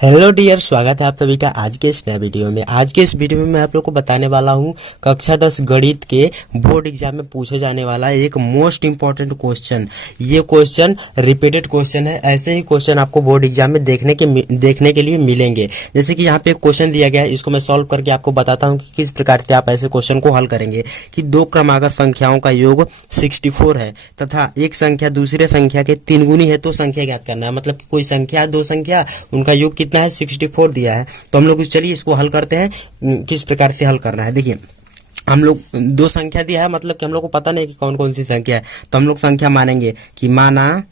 Hello dear, स्वागत है आप सभी का आज के इस नए वीडियो में। आज के इस वीडियो में मैं आप लोग को बताने वाला हूं कक्षा 10 गणित के बोर्ड एग्जाम में पूछे जाने वाला एक मोस्ट इंपॉर्टेंट क्वेश्चन। ये क्वेश्चन रिपीटेड क्वेश्चन है। ऐसे ही क्वेश्चन आपको बोर्ड एग्जाम में देखने के लिए मिलेंगे। जैसे कि यहाँ पे एक क्वेश्चन दिया गया है, इसको मैं सॉल्व करके आपको बताता हूँ कि किस प्रकार से आप ऐसे क्वेश्चन को हल करेंगे। कि दो क्रमागत संख्याओं का योग 64 है तथा एक संख्या दूसरे संख्या के 3 गुनी है, तो संख्या ज्ञात करना है। मतलब कि कोई संख्या, दो संख्या, उनका योग कितना है, 64 दिया है। तो हम लोग चलिए इसको हल करते हैं। किस प्रकार से हल करना है, देखिए हम लोग दो संख्या दिया है, मतलब कि हम लोग को पता नहीं कि कौन कौन सी संख्या है। तो हम लोग संख्या मानेंगे कि माना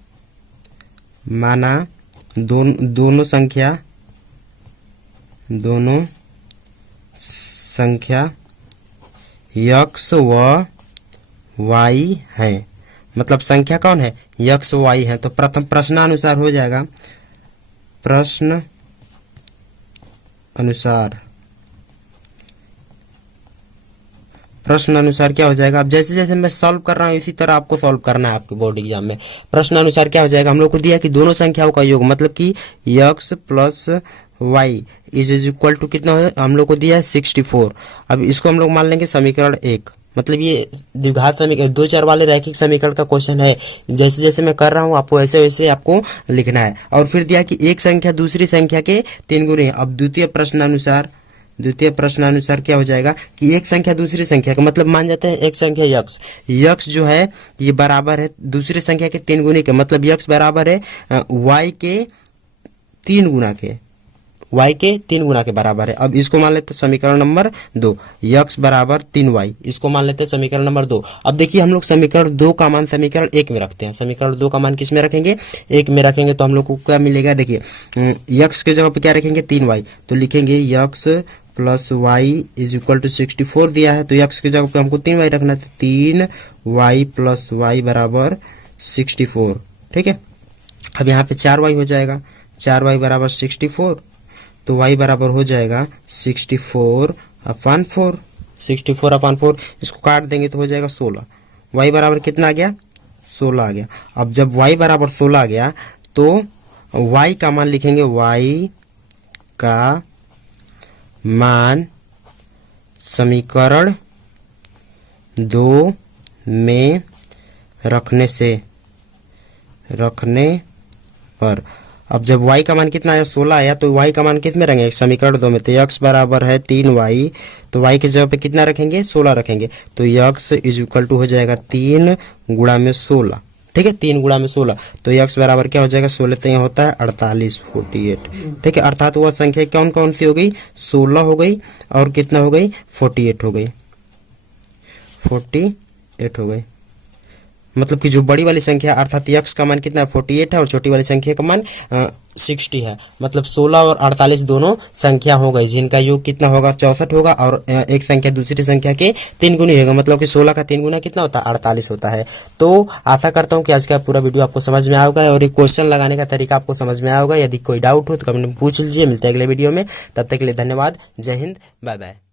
दोनों संख्या x व y है। मतलब संख्या कौन है, x y है। तो प्रथम प्रश्नानुसार हो जाएगा, प्रश्न अनुसार क्या हो जाएगा। अब जैसे जैसे मैं सॉल्व कर रहा हूँ इसी तरह आपको सॉल्व करना है आपके बोर्ड एग्जाम में। प्रश्न अनुसार क्या हो जाएगा, हम लोग को दिया कि दोनों संख्याओं का योग, मतलब कि x plus y is equal to कितना है, हम लोग को दिया है 64। अब इसको हम लोग मान लेंगे समीकरण 1। मतलब ये द्विघात समीकरण, दो चर वाले रैखिक समीकरण का क्वेश्चन है। जैसे जैसे मैं कर रहा हूँ आपको वैसे वैसे आपको लिखना है। और फिर दिया कि एक संख्या दूसरी संख्या के 3 गुनी है। अब द्वितीय प्रश्नानुसार क्या हो जाएगा कि एक संख्या दूसरी संख्या का, मतलब मान जाते हैं एक संख्या x जो है ये बराबर है दूसरी संख्या के 3 गुनी के। मतलब x बराबर है y के 3 गुना के, y के 3 गुना के बराबर है। अब इसको मान लेते हैं समीकरण नंबर 2, x बराबर 3y, इसको मान लेते हैं समीकरण नंबर 2। अब देखिए हम लोग समीकरण 2 का मान समीकरण 1 में रखते हैं। समीकरण 2 का मान किस में रखेंगे, 1 में रखेंगे। तो हम लोग को क्या मिलेगा, देखिए x के जगह पे क्या रखेंगे, 3y। तो लिखेंगे x plus y is equal to 64 दिया है, तो x की जगह पे हमको 3y रखना है। 3y प्लस वाई बराबर 64। ठीक है। अब यहाँ पे 4y हो जाएगा, 4y बराबर 64। तो y बराबर हो जाएगा 64/4। 64/4 इसको काट देंगे तो हो जाएगा 16। y बराबर कितना आ गया, 16 आ गया। अब जब y बराबर 16 आ गया तो y का मान लिखेंगे, y का मान समीकरण 2 में रखने पर। अब जब y का मान कितना आया, 16 आया, तो y का मान किस में रखेंगे, समीकरण 2 में। तो x बराबर है 3y, तो y के जगह पे कितना रखेंगे, 16 रखेंगे। तो x इज इक्वल टू हो जाएगा 3 गुणा में 16। ठीक है, 3 गुणा में 16। तो x बराबर क्या हो जाएगा, 16 तो यहाँ होता है 48, 48। ठीक है, अर्थात वह संख्या कौन कौन सी हो गई, 16 हो गई और कितना हो गई, 48 हो गई, 48 हो गई। मतलब कि जो बड़ी वाली संख्या अर्थात x का मान कितना है, 48 है, और छोटी वाली संख्या का मान 60 है। मतलब 16 और 48 दोनों संख्या हो गई जिनका योग कितना होगा, 64 होगा। और एक संख्या दूसरी संख्या के 3 गुनी होगा। मतलब कि 16 का 3 गुना कितना होता है, 48 होता है। तो आशा करता हूँ कि आज का पूरा वीडियो आपको समझ में आया होगा और एक क्वेश्चन लगाने का तरीका आपको समझ में आया होगा। यदि कोई डाउट हो तो कमेंट में पूछ लीजिए। मिलते हैं अगले वीडियो में, तब तक के लिए धन्यवाद। जय हिंद, बाय बाय।